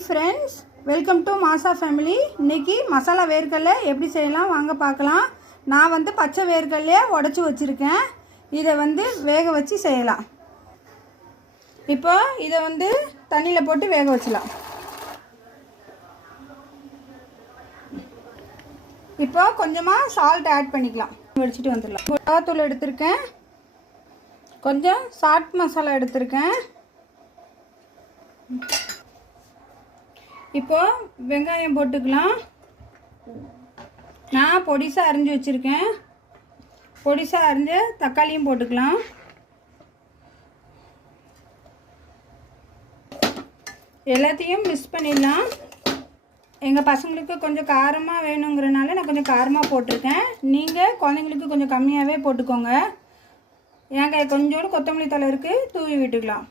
Friends, welcome to மாசா family. இன்றைக்கி மசாலா வேர்க்கடலை எப்படி செய்யலாம் வாங்க பார்க்கலாம். நான் பச்சை வேர்க்கடலையை உடச்சி வச்சுருக்கேன். இதை வேக வச்சு செய்யலாம். இப்போ இதை தண்ணியில் போட்டு வேக வச்சலாம். இப்போ கொஞ்சமாக சால்ட் ஆட் பண்ணிக்கலாம். வடிச்சிட்டு வந்துடலாம். மிளகாத்தூள் எடுத்திருக்கேன், கொஞ்சம் சாட் மசாலா எடுத்திருக்கேன். இப்போ வெங்காயம் போட்டுக்கலாம். நான் பொடிசாக அரிஞ்சு வச்சுருக்கேன். பொடிசாக அரிஞ்ச தக்காளியும் போட்டுக்கலாம். எல்லாத்தையும் மிக்ஸ் பண்ணிடலாம். எங்கள் பசங்களுக்கு கொஞ்சம் காரமாக வேணுங்கிறனால நான் கொஞ்சம் காரமாக போட்டிருக்கேன். நீங்கள் குழந்தைங்களுக்கு கொஞ்சம் கம்மியாகவே போட்டுக்கோங்க. ஏங்க கொஞ்சோண்டு கொத்தமல்லி தழை இருக்குது, தூவி விட்டுக்கலாம்.